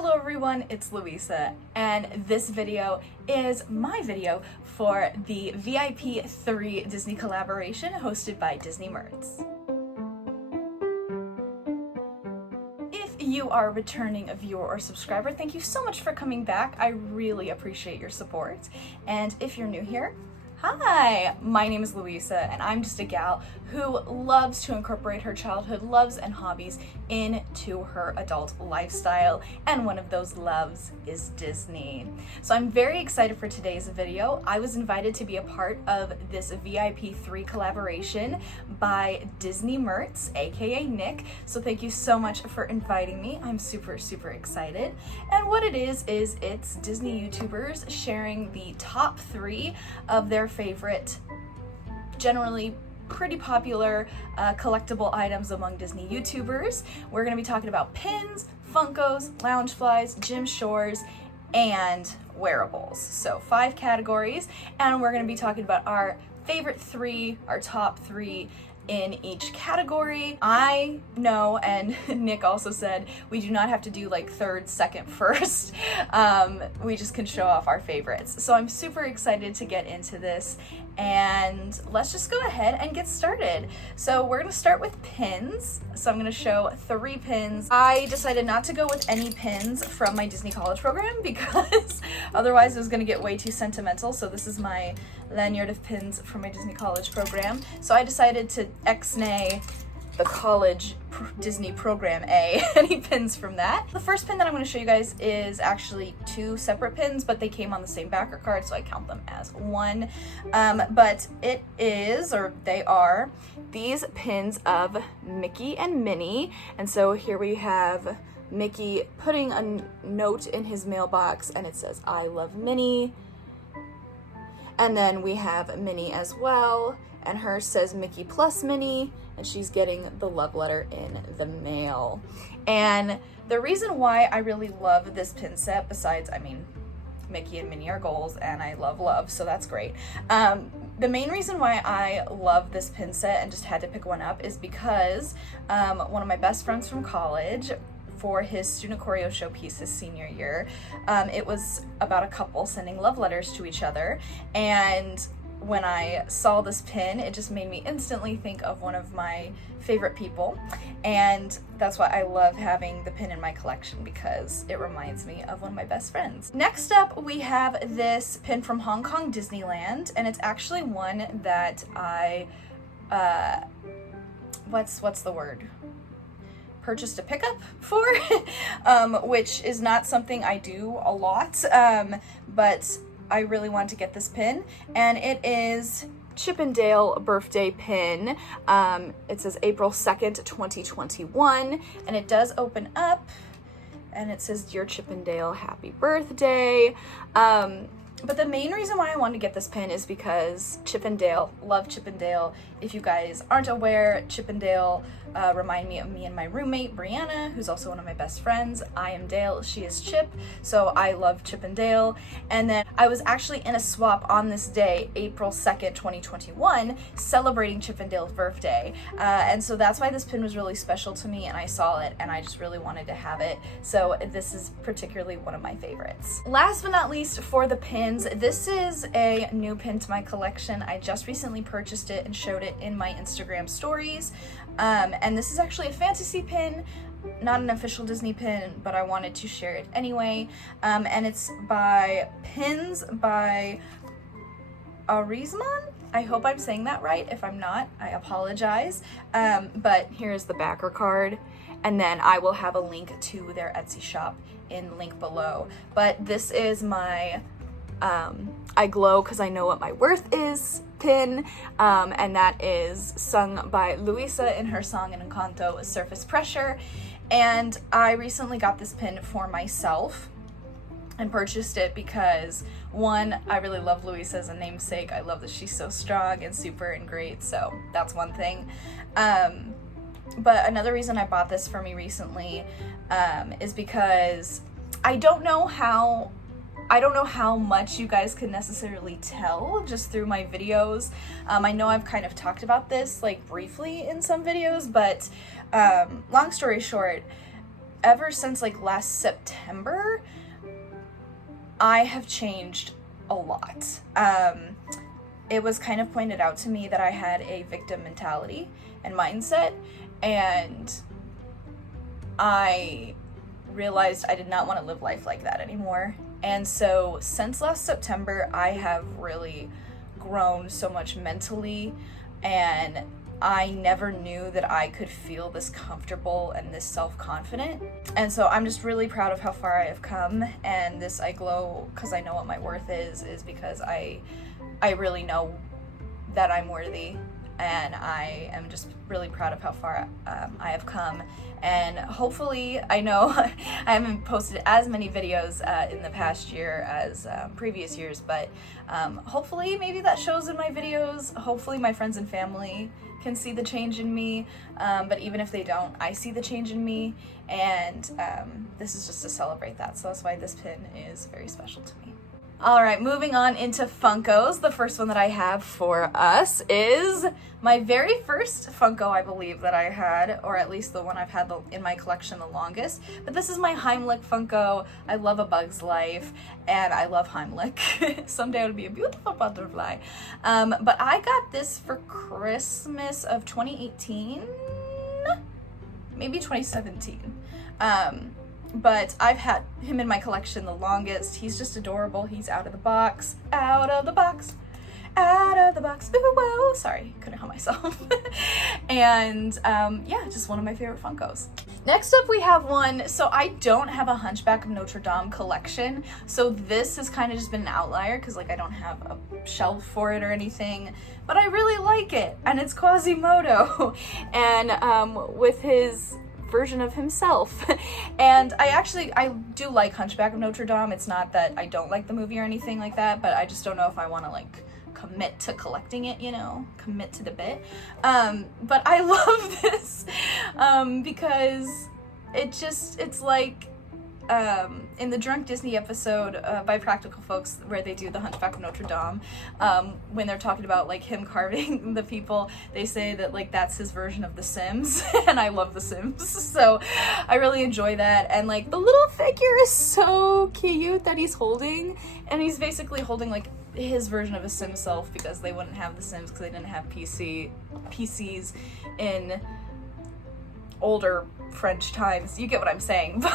Hello everyone, it's Louisa, and this video is my video for the VIP 3 Disney collaboration hosted by Disney Mertz. If you are a returning viewer or subscriber, thank you so much for coming back. I really appreciate your support. And if you're new here, hi, my name is Louisa, and I'm just a gal who loves to incorporate her childhood loves and hobbies into her adult lifestyle, and one of those loves is Disney. So I'm very excited for today's video. I was invited to be a part of this VIP 3 collaboration by Disney Mertz, aka Nick, so thank you so much for inviting me. I'm super excited. And what it is it's Disney YouTubers sharing the top 3 of their favorite, generally pretty popular collectible items among Disney YouTubers. We're going to be talking about pins, Funkos, Loungeflies, gym shores, and wearables. So 5 categories, and we're going to be talking about our favorite 3, our top 3 in each category. I know, and Nick also said, we do not have to do like third, second, first. We just can show off our favorites. So I'm super excited to get into this, and let's just go ahead and get started. So we're gonna start with pins. So I'm gonna show 3 pins. I decided not to go with any pins from my Disney college program because otherwise it was gonna get way too sentimental. So this is my lanyard of pins from my Disney college program. So I decided to ex-nay the college Disney program any pins from that. The first pin that I'm going to show you guys is actually 2 separate pins, but they came on the same backer card, so I count them as 1. But it is, or they are, these pins of Mickey and Minnie. And so here we have Mickey putting a note in his mailbox, and it says, "I love Minnie." And then we have Minnie as well, and hers says Mickey plus Minnie, and she's getting the love letter in the mail. And the reason why I really love this pin set, besides, I mean, Mickey and Minnie are goals, and I love, so that's great. The main reason why I love this pin set and just had to pick one up is because one of my best friends from college, for his student choreo show piece his senior year, it was about a couple sending love letters to each other, and when I saw this pin, it just made me instantly think of one of my favorite people, and that's why I love having the pin in my collection, because it reminds me of one of my best friends. Next up, we have this pin from Hong Kong Disneyland, and it's actually one that I, what's the word? Purchased a pickup for, which is not something I do a lot, but I really wanted to get this pin, and it is Chippendale birthday pin. It says April 2nd, 2021, and it does open up, and it says, "Dear Chippendale, happy birthday." But the main reason why I wanted to get this pin is because Chippendale, love Chippendale. If you guys aren't aware, Chippendale remind me of me and my roommate, Brianna, who's also one of my best friends. I am Dale, she is Chip, so I love Chippendale. And then I was actually in a swap on this day, April 2nd, 2021, celebrating Chippendale's birthday. And so that's why this pin was really special to me, and I saw it, and I just really wanted to have it. So this is particularly one of my favorites. Last but not least, for the pins, this is a new pin to my collection. I just recently purchased it and showed it in my Instagram stories. And this is actually a fantasy pin, not an official Disney pin, but I wanted to share it anyway. And it's by Pins by Arizman. I hope I'm saying that right. If I'm not, I apologize. But here's the backer card, and then I will have a link to their Etsy shop in the link below. But this is my I glow because I know what my worth is pin, and that is sung by Louisa in her song in Encanto, Surface Pressure. And I recently got this pin for myself and purchased it because, one, I really love Louisa as a namesake. I love that she's so strong and super and great, so that's one thing. But another reason I bought this for me recently is because I don't know how much you guys can necessarily tell just through my videos. I know I've kind of talked about this like briefly in some videos, but long story short, ever since like last September, I have changed a lot. It was kind of pointed out to me that I had a victim mentality and mindset, and I realized I did not want to live life like that anymore. And so since last September, I have really grown so much mentally, and I never knew that I could feel this comfortable and this self-confident. And so I'm just really proud of how far I have come, and this I glow because I know what my worth is because I really know that I'm worthy, and I am just really proud of how far I have come. And hopefully, I know I haven't posted as many videos in the past year as previous years, but hopefully maybe that shows in my videos. Hopefully my friends and family can see the change in me, but even if they don't, I see the change in me, and this is just to celebrate that. So that's why this pin is very special to me. All right, moving on into Funkos. The first one that I have for us is my very first Funko, I believe, that I had, or at least the one I've had in my collection the longest. But this is my Heimlich Funko. I love A Bug's Life, and I love Heimlich. Someday it'll be a beautiful butterfly. But I got this for Christmas of 2018, maybe 2017. But I've had him in my collection the longest. He's just adorable. He's out of the box, out of the box, out of the box. Ooh, whoa. Sorry, couldn't help myself. And yeah, just one of my favorite Funkos. Next up we have one. So I don't have a Hunchback of Notre Dame collection. So this has kind of just been an outlier because like I don't have a shelf for it or anything. But I really like it. And it's Quasimodo. And with his version of himself. And I do like Hunchback of Notre Dame. It's not that I don't like the movie or anything like that, but I just don't know if I want to like commit to collecting it, you know, commit to the bit. But I love this because it's like in the Drunk Disney episode by Practical Folks where they do the Hunchback of Notre Dame, when they're talking about like him carving the people, they say that like that's his version of The Sims, and I love The Sims, so I really enjoy that. And like the little figure is so cute that he's holding, and he's basically holding like his version of a Sim self because they wouldn't have The Sims because they didn't have PCs in older French times. You get what I'm saying. But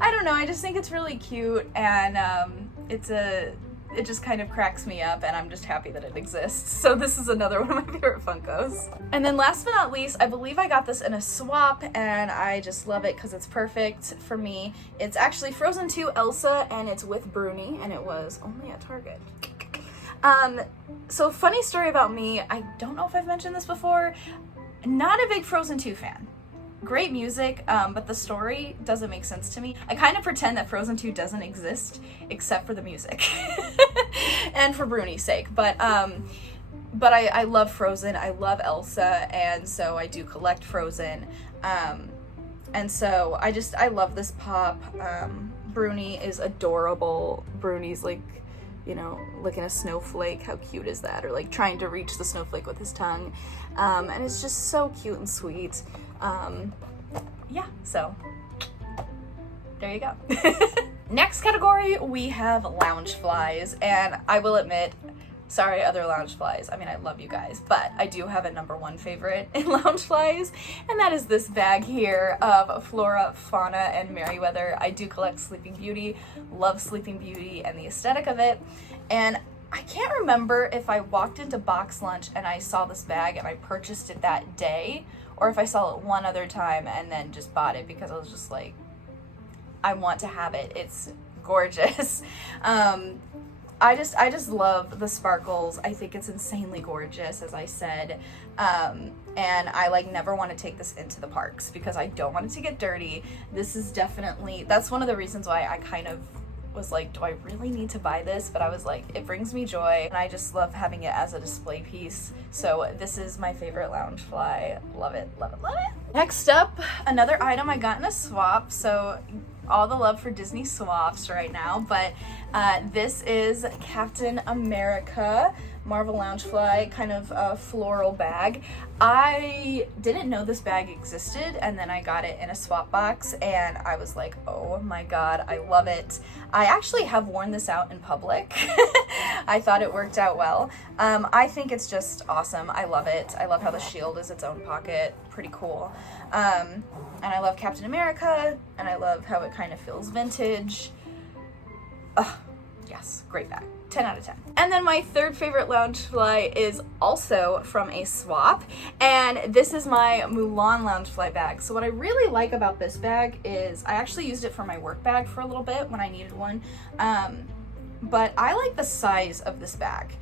I don't know, I just think it's really cute, and it just kind of cracks me up, and I'm just happy that it exists. So this is another one of my favorite Funkos. And then last but not least, I believe I got this in a swap, and I just love it because it's perfect for me. It's actually Frozen 2 Elsa, and it's with Bruni, and it was only at Target. So funny story about me, I don't know if I've mentioned this before, not a big Frozen 2 fan. Great music, but the story doesn't make sense to me. I kind of pretend that Frozen 2 doesn't exist, except for the music. And for Bruni's sake. But I love Frozen, I love Elsa, and so I do collect Frozen. And so I love this pop. Bruni is adorable. Bruni's like, you know, licking a snowflake. How cute is that? Or like trying to reach the snowflake with his tongue. And it's just so cute and sweet. Yeah, so there you go. Next category, we have lounge flies, and I will admit, sorry other lounge flies, I mean I love you guys, but I do have a number one favorite in lounge flies, and that is this bag here of Flora, Fauna, and Merryweather. I do collect Sleeping Beauty, love Sleeping Beauty and the aesthetic of it, and I can't remember if I walked into Box Lunch and I saw this bag and I purchased it that day, or if I saw it one other time and then just bought it because I was just like, I want to have it. It's gorgeous. I just love the sparkles. I think it's insanely gorgeous, as I said. And I like never want to take this into the parks because I don't want it to get dirty. This is definitely, that's one of the reasons why I kind of was like, do I really need to buy this? But I was like, it brings me joy, and I just love having it as a display piece. So this is my favorite lounge fly. Love it, love it, love it. Next up, another item I got in a swap. So all the love for Disney swaps right now, but this is Captain America, Marvel Loungefly kind of floral bag. I didn't know this bag existed, and then I got it in a swap box, and I was like, oh my god, I love it. I actually have worn this out in public. I thought it worked out well. I think it's just awesome. I love it. I love how the shield is its own pocket. Pretty cool. And I love Captain America, and I love how it kind of feels vintage. Ugh, yes, great bag. 10 out of 10. And then my third favorite Loungefly is also from a swap, and this is my Mulan Loungefly bag. So what I really like about this bag is I actually used it for my work bag for a little bit when I needed one, but I like the size of this bag.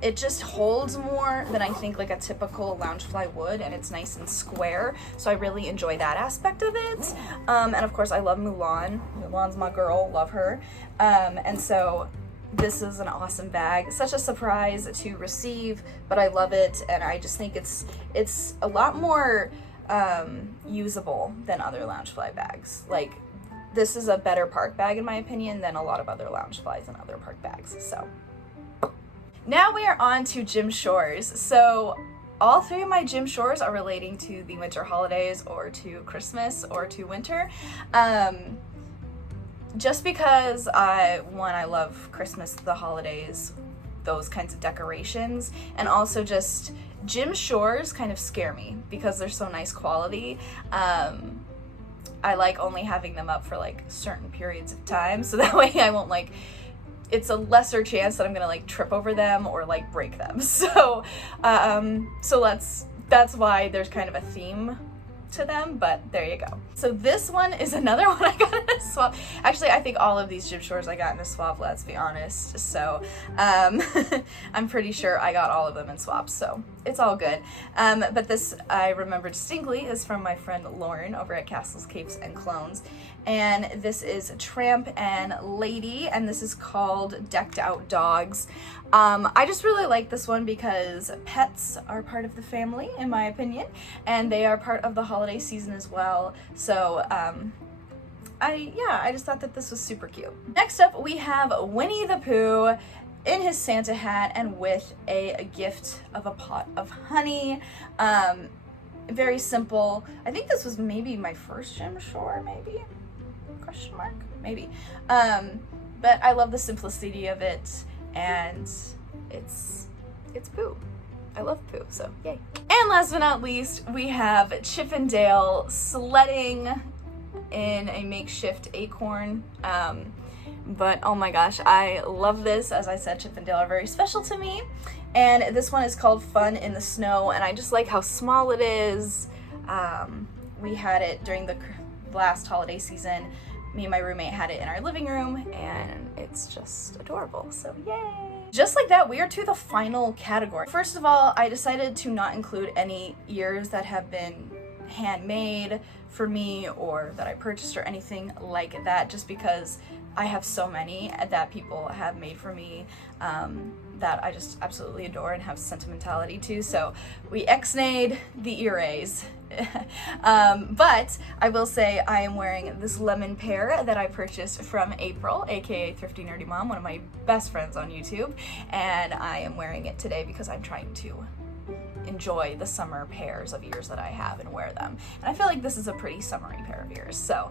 It just holds more than I think like a typical Loungefly would, and it's nice and square, so I really enjoy that aspect of it. And of course I love Mulan. Mulan's my girl, love her. And so this is an awesome bag. Such a surprise to receive, but I love it, and I just think it's a lot more usable than other Loungefly bags. Like, this is a better park bag in my opinion than a lot of other Loungeflies and other park bags. So now we are on to gym chores. So all three of my gym chores are relating to the winter holidays or to Christmas or to winter. Just because I love Christmas, the holidays, those kinds of decorations, and also just gym chores kind of scare me because they're so nice quality. I like only having them up for like certain periods of time, so that way I won't like, it's a lesser chance that I'm gonna like trip over them or like break them. So that's why there's kind of a theme to them, but there you go. So this one is another one I got in a swap. Actually, I think all of these gym chores I got in a swap, let's be honest. So I'm pretty sure I got all of them in swaps, so it's all good. But this I remember distinctly is from my friend Lauren over at Castles, Capes, and Clones. And this is Tramp and Lady, and this is called Decked Out Dogs. I just really like this one because pets are part of the family, in my opinion, and they are part of the holiday season as well. So I just thought that this was super cute. Next up, we have Winnie the Pooh in his Santa hat and with a gift of a pot of honey. Very simple. I think this was maybe my first gym chore, maybe? Question mark? Maybe. But I love the simplicity of it, and it's Pooh. I love Pooh, so yay. And last but not least, we have Chip and Dale sledding in a makeshift acorn. But oh my gosh, I love this. As I said, Chip and Dale are very special to me. And this one is called Fun in the Snow, and I just like how small it is. We had it during the last holiday season. Me and my roommate had it in our living room, and it's just adorable, so yay! Just like that, we are to the final category. First of all, I decided to not include any ears that have been handmade for me or that I purchased or anything like that, just because I have so many that people have made for me that I just absolutely adore and have sentimentality to. So we ex-nayed the earays. But I will say I am wearing this lemon pear that I purchased from April, aka Thrifty Nerdy Mom, one of my best friends on YouTube, and I am wearing it today because I'm trying to enjoy the summer pairs of ears that I have and wear them. And I feel like this is a pretty summery pair of ears, so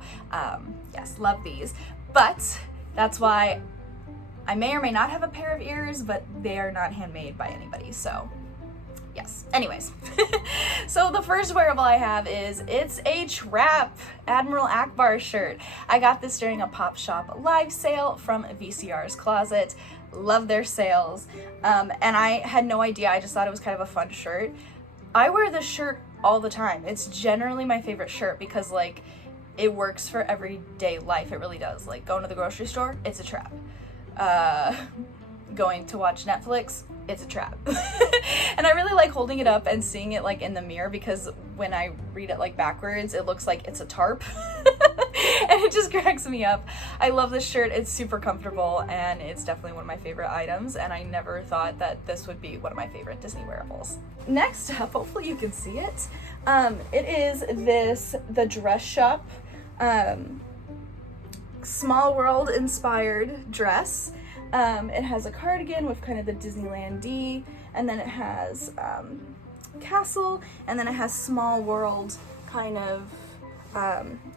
yes, love these. But that's why I may or may not have a pair of ears, but they are not handmade by anybody, so yes. Anyways, so the first wearable I have it's a Trap Admiral Akbar shirt. I got this during a Pop Shop live sale from VCR's Closet. Love their sales. And I had no idea. I just thought it was kind of a fun shirt. I wear this shirt all the time. It's generally my favorite shirt because like it works for everyday life. It really does. Like going to the grocery store, it's a Trap. Going to watch Netflix, it's a Trap. And I really like holding it up and seeing it like in the mirror because when I read it like backwards, it looks like it's a tarp. And it just cracks me up. I love this shirt. It's super comfortable and it's definitely one of my favorite items, and I never thought that this would be one of my favorite Disney wearables. Next up, hopefully you can see it. It is the Dress Shop Small World inspired dress. It has a cardigan with kind of the Disneyland D, and then it has castle, and then it has small world kind of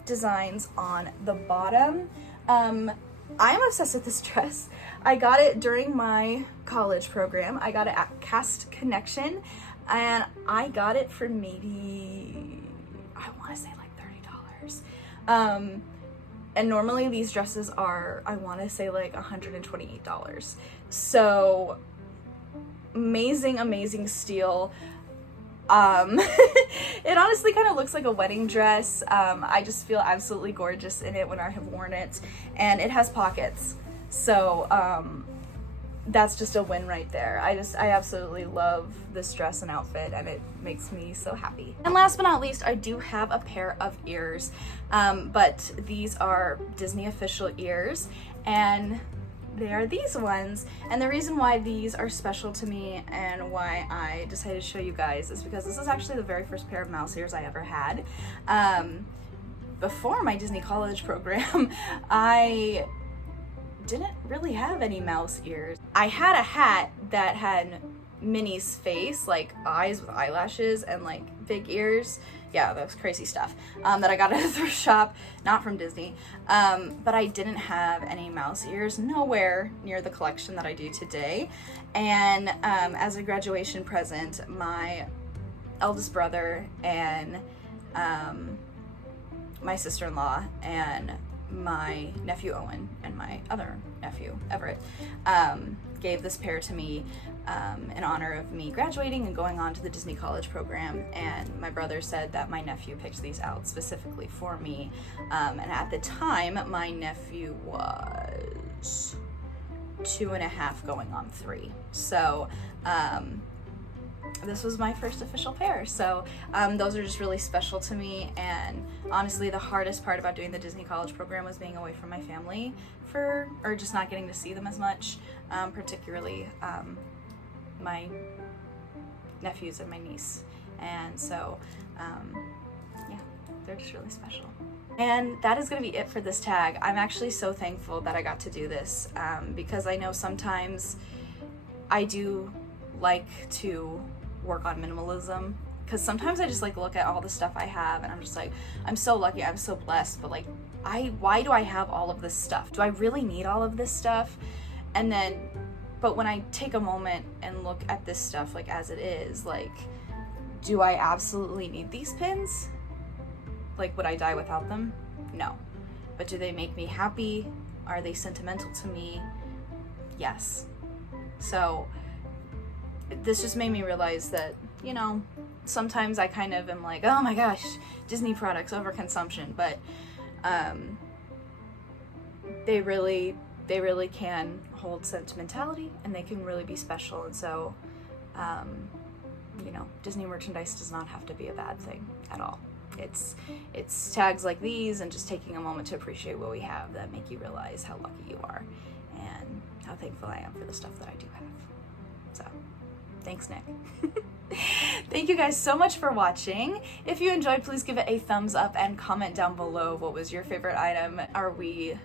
designs on the bottom. I'm obsessed with this dress. I got it during my college program. I got it at Cast Connection, and I got it for maybe, I want to say like $30. And normally these dresses are, I want to say like $128. So amazing steal. It honestly kind of looks like a wedding dress. I just feel absolutely gorgeous in it when I have worn it, and it has pockets. So that's just a win right there. I absolutely love this dress and outfit, and it makes me so happy. And last but not least, I do have a pair of ears, but these are Disney official ears, and they are these ones. And the reason why these are special to me and why I decided to show you guys is because this is actually the very first pair of mouse ears I ever had. Before my Disney college program, I didn't really have any mouse ears. I had a hat that had Minnie's face, like eyes with eyelashes and like big ears. Yeah, that was crazy stuff that I got at a thrift shop, not from Disney. But I didn't have any mouse ears, nowhere near the collection that I do today. And as a graduation present, my eldest brother and my sister-in-law and my nephew Owen and my other nephew Everett gave this pair to me in honor of me graduating and going on to the Disney college program. And my brother said that my nephew picked these out specifically for me, and at the time my nephew was 2.5 going on 3, so this was my first official pair. So those are just really special to me, and honestly the hardest part about doing the Disney college program was being away from my family or just not getting to see them as much, particularly my nephews and my niece. And so yeah, they're just really special. And that is going to be it for this tag. I'm actually so thankful that I got to do this, because I know sometimes I do like to work on minimalism, because sometimes I just like look at all the stuff I have and I'm just like, I'm so lucky, I'm so blessed, but like why do I have all of this stuff? Do I really need all of this stuff? And then, but when I take a moment and look at this stuff like as it is, like, do I absolutely need these pins? Like, would I die without them? No. But do they make me happy? Are they sentimental to me? Yes. So this just made me realize that, you know, sometimes I kind of am like, oh my gosh, Disney products, overconsumption, but they really can hold sentimentality, and they can really be special. And so you know, Disney merchandise does not have to be a bad thing at all. It's tags like these and just taking a moment to appreciate what we have that make you realize how lucky you are and how thankful I am for the stuff that I do have. So thanks, Nick. Thank you guys so much for watching. If you enjoyed, please give it a thumbs up and comment down below what was your favorite item. Are we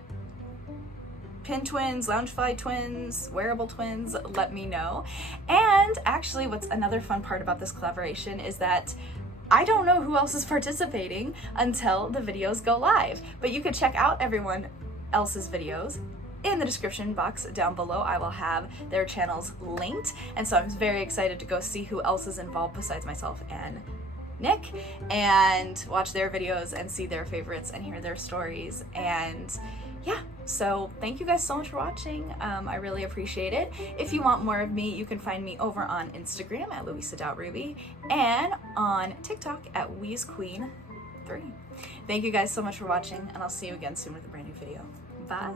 pin twins, Loungefly twins, wearable twins? Let me know. And actually, what's another fun part about this collaboration is that I don't know who else is participating until the videos go live, but you could check out everyone else's videos in the description box down below. I will have their channels linked, and so I'm very excited to go see who else is involved besides myself and Nick, and watch their videos and see their favorites and hear their stories. And yeah, so thank you guys so much for watching. I really appreciate it. If you want more of me, you can find me over on Instagram at louisa.ruby and on TikTok at WheezeQueen3. Thank you guys so much for watching, and I'll see you again soon with a brand new video. Bye.